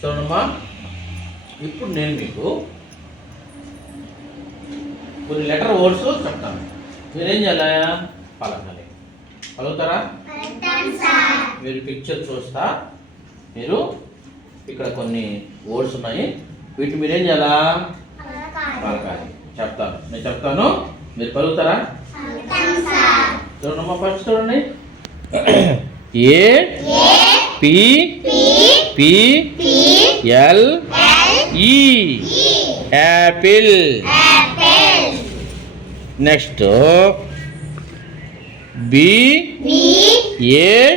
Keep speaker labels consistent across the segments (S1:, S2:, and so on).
S1: చూడమ్మా ఇప్పుడు నేను మీకు కొన్ని లెటర్ వర్డ్స్ చెప్తాను. మీరేం చేయాలి పలకాలి పలుకుతారా? మీరు పిక్చర్ చూస్తా. మీరు ఇక్కడ కొన్ని వర్డ్స్ ఉన్నాయి. వీటిని మీరేం చేయాలా? పలకాలి. చెప్తాను. నేను చెప్తాను. మీరు పలుకుతారా? చూడమ్మా ఫస్ట్ చూడండి. A P P L E. Apple. Next B A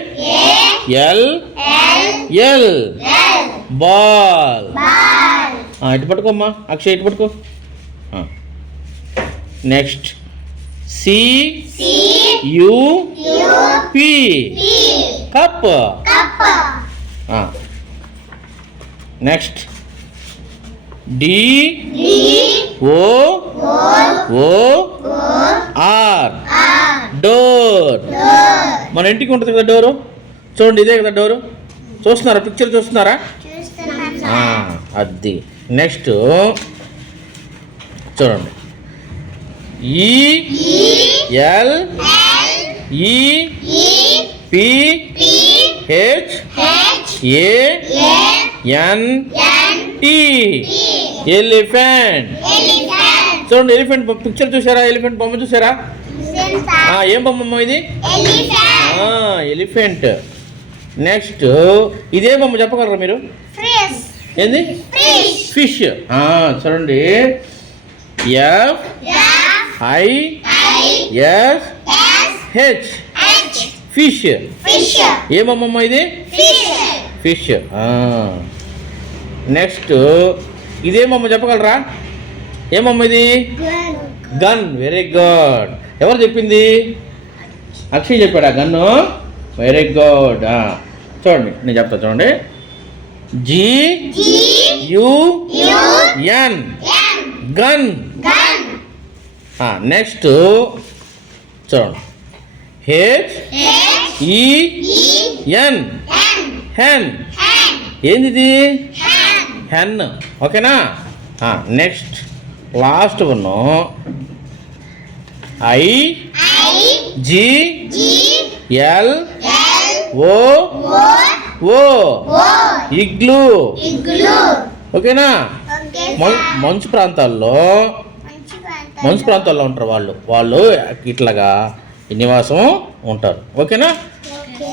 S1: L L. Ball. ఇటు పట్టుకోమ్మా. అక్షయ్ ఇటు పట్టుకో. Next C U P. Cup. Next. D. O. O. R. Door. మన ఇంటికి ఉంటుంది కదా డోరు? చూడండి ఇదే కదా డోరు? చూస్తున్నారా? పిక్చర్ చూస్తున్నారా? అది. నెక్స్ట్. చూడండి. E. L. E. P. H. A. N T elephant చూడండి ఎలిఫెంట్ పిక్చర్ చూసారా? ఎలిఫెంట్ బొమ్మ చూసారా? ఏం బొమ్మ ఇది? ఎలిఫెంట్ నెక్స్ట్ ఇదే బొమ్మ చెప్పగలరా మీరు? ఏంది? ఫిష్ చూడండి. F I S H fish ఏ బొమ్మ ఇది? ఫిష్. నెక్స్ట్ ఇదేమమ్మ చెప్పగలరా? ఏమమ్మ ఇది? గన్. వెరీ గుడ్ ఎవరు చెప్పింది? అక్షయ్ చెప్పాడా గన్ను? వెరీ గుడ్ చూడండి నేను చెప్తా చూడండి. G. U. N. Gun. Next చూడండి. హెచ్. ఈ. ఎన్. హెన్ ఏంది ఇది హెన్ ఓకేనా? Next last one I. G. L. O. O. Igloo. ఓకేనా? మంచు ప్రాంతాల్లో మంచు ప్రాంతాల్లో. ఉంటారు వాళ్ళు. వాళ్ళు ఇట్లాగా నివాసం ఉంటారు. ఓకేనా?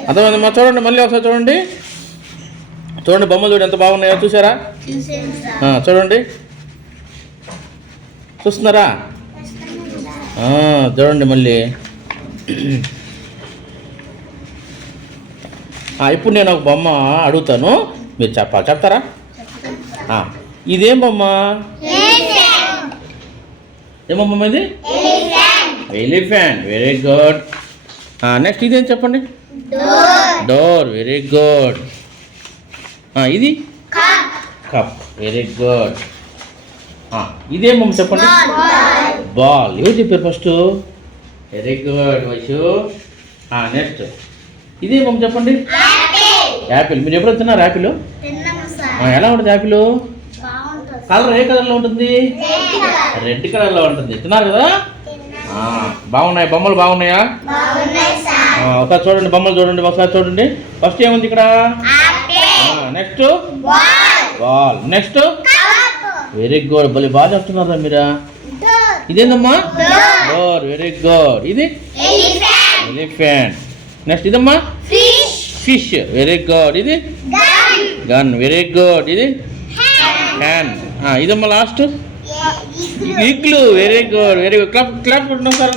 S1: అర్థమైందమ్మా చూడండి మళ్ళీ ఒకసారి చూడండి. చూడండి బొమ్మలు చూడండి ఎంత బాగున్నాయో చూసారా? చూడండి. చూస్తున్నారా? చూడండి మళ్ళీ. ఇప్పుడు నేను ఒక బొమ్మ అడుగుతాను. మీరు చెప్పాలి చెప్తారా? ఇదేం బొమ్మ? ఏం బొమ్మ ఇది? ఎలిఫెంట్. Very good. నెక్స్ట్ ఇదేం చెప్పండి? డోర్. Very good. ఇది? కప్. వెరీ గుడ్ ఇదేం బొమ్మ చెప్పండి? బాల్. ఎవరు చెప్పారు first very good Vaishu next ఇదే బొమ్మ చెప్పండి? యాపిల్. మీరు ఎప్పుడు తిన్నారు యాపిల్? ఎలా ఉంటుంది యాపిల్? కలర్ ఏ కలర్లో ఉంటుంది? రెడ్ కలర్లో ఉంటుంది. తిన్నారు కదా? బాగున్నాయి? బొమ్మలు బాగున్నాయా? ఒకసారి చూడండి బొమ్మలు చూడండి ఒకసారి చూడండి. ఫస్ట్ ఏముంది ఇక్కడ? Next ball next very good భలే బాగా చెప్తున్నారా మీరా. ఇదేందమ్మా? డోర్ వెరీ గుడ్ ఇది? ఎలిఫెంట్ నెక్స్ట్ ఇదమ్మా? ఫిష్ వెరీ గుడ్ ఇది? గన్ వెరీ గుడ్ ఇది? హ్యాన్ ఇదమ్మా last igloo very good very good club club కొట్టిన సార్